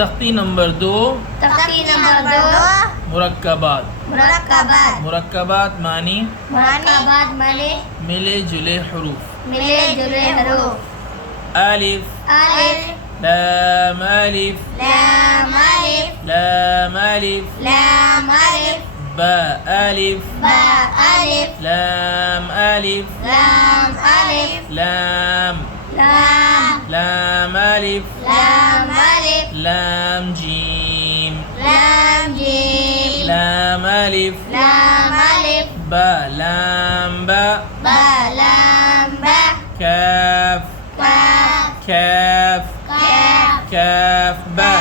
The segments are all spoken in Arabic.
तख्ती नंबर 2 मुरक्कबात। मुरक्कबात मानी मिले जुले हरूफ। अलिफ लाम अलिफ लाम अलिफ बा अलिफ लाम अलिफ लाम अलिफ लाम जीम लाम अलिफ बा लाम बा كاف كاف كاف با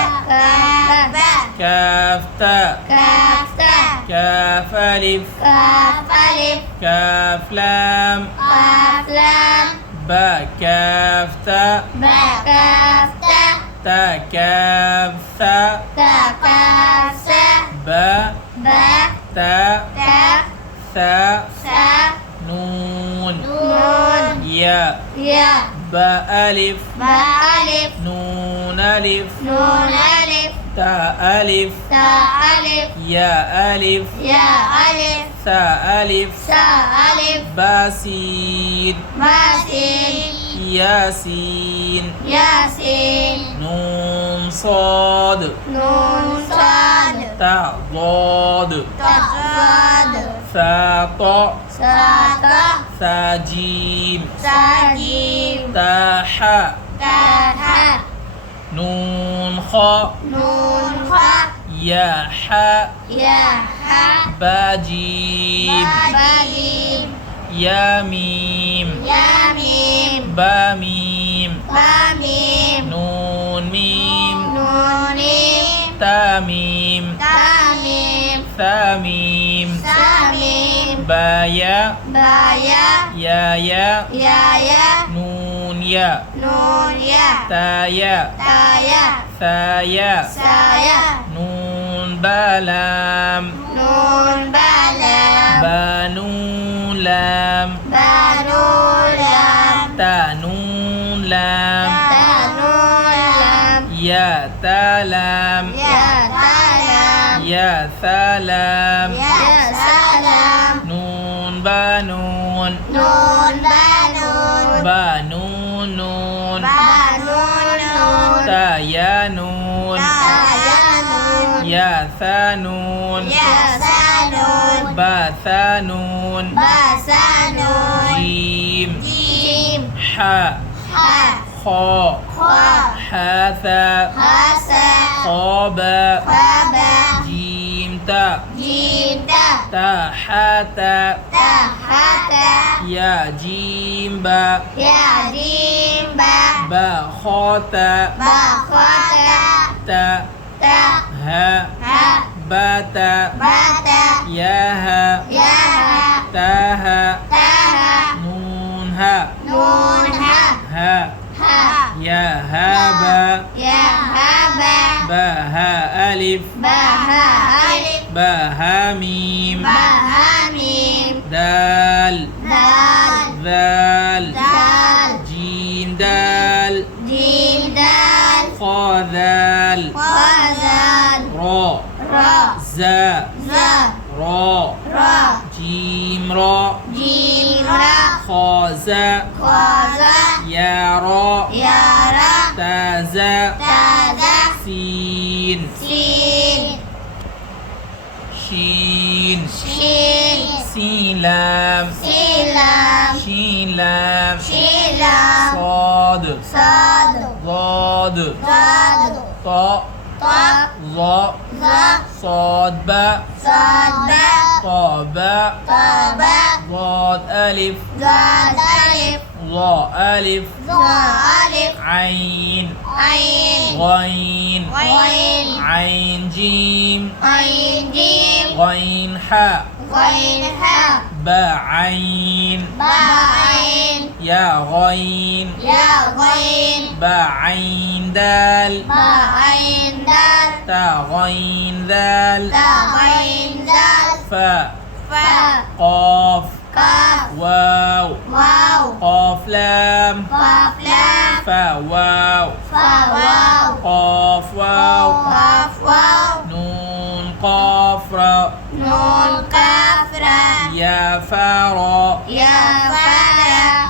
كاف تاء كاف ألف كاف لام با كاف تاء تا كاف ثاء با تاء ثاء نون يا با ألف نون ألف تا ألف يا ألف ثاء ألف باسين ياسين نون صاد تا ضاد ثا طاء ثا جيم تا حاء نون خاء يا حاء با جيم يا ميم با ميم نون ميم تا ميم ثا ميم با يا نون يا تا يا ثا يا نون با لام با نون لام تا نون لام يا تا لام يا ثا لام نون با نون با نون نون تا يا نون يا ثا نون با ثا نون جيم حاء خاء حا ثاء خا باء جيم تاء تا حا تاء يا جيم باء با خا تاء تاء ها با تاء يا ها تا ها نون ها ها يا ها با ها ألف با ها ميم دال ذال جيم دال خا ذال را زا را جيم را خا زا يا را تا زا سين شين سين لام شين لام صاد ضاد طاء ظاء صاد باء طاء باء ضاد ألف ظاء ألف عين غين عين جيم غين حاء با عين يا غين با عين دال تا غين ذال فا قاف واو قاف لام فا واو واو قاف واو قاف واو نون قاف را نون قاف را يا فا را يا فا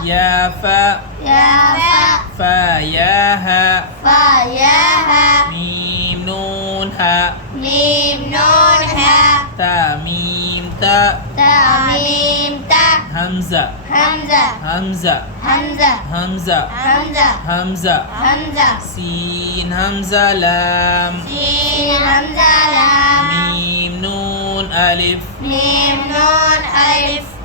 يا فا يا فا فا يا ها فا يا ها ميم نون ها ميم نون ها تا ميم تا تا ميم تا همزة همزة همزة همزة همزة همزة همزة همزة سين همزة لام سين همزة لام ميم نون ألف ميم نون ألف